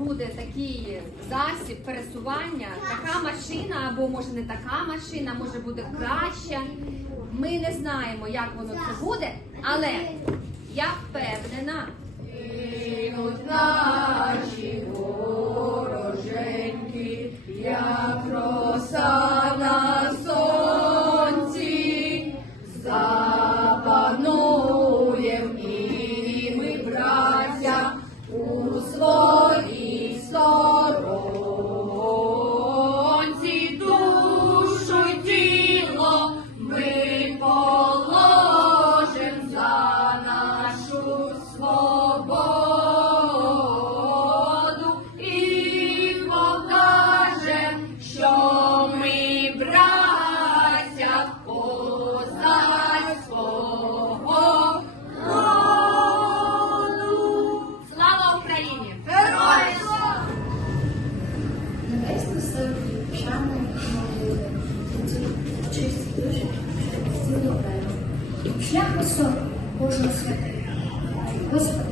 буде такий засіб пересування, така машина, або може не така машина, може буде краща. Ми не знаємо, як воно це буде, але я впевнена. Шлях високий, кожен святий. Господи,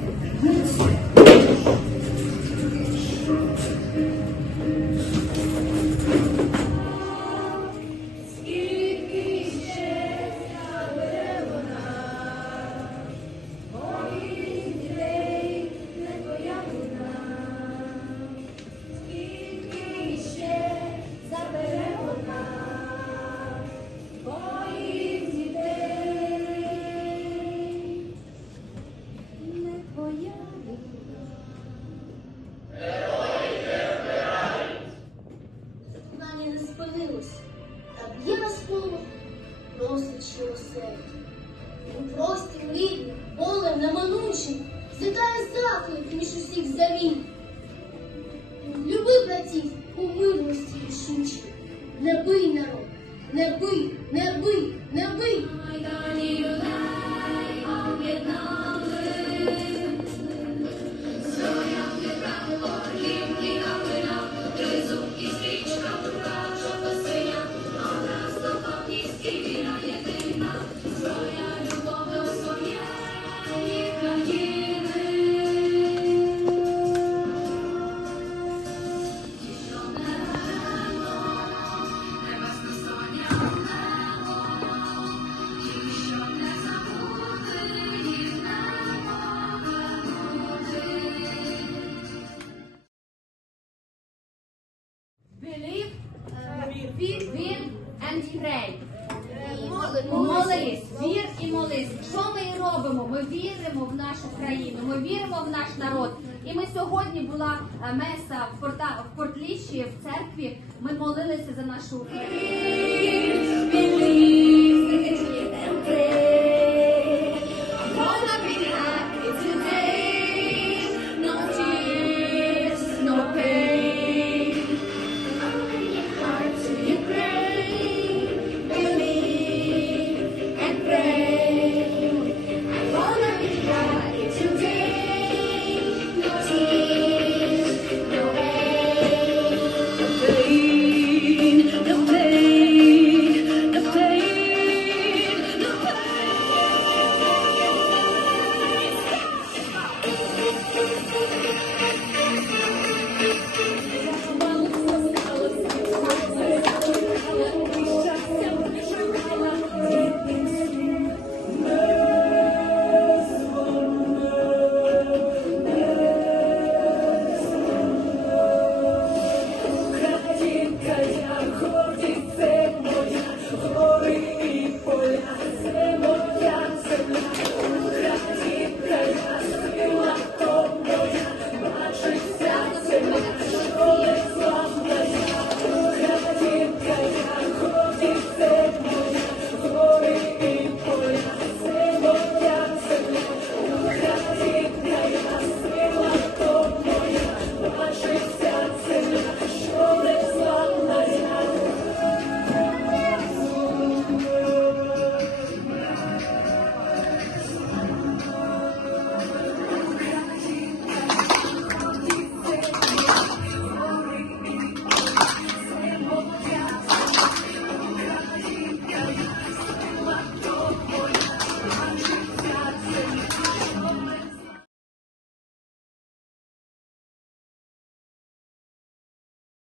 У прості рідним, болем неминучим, злітає заклик між усіх завій. Люби братів у мирності рішучі, не бий народ, не бий, не бий. Pray. Молись, вір і молись. Що ми і робимо? Ми віримо в нашу країну, ми віримо в наш народ. І ми сьогодні була е, меса в порта в Портлічі, в церкві. Ми молилися за нашу Україну.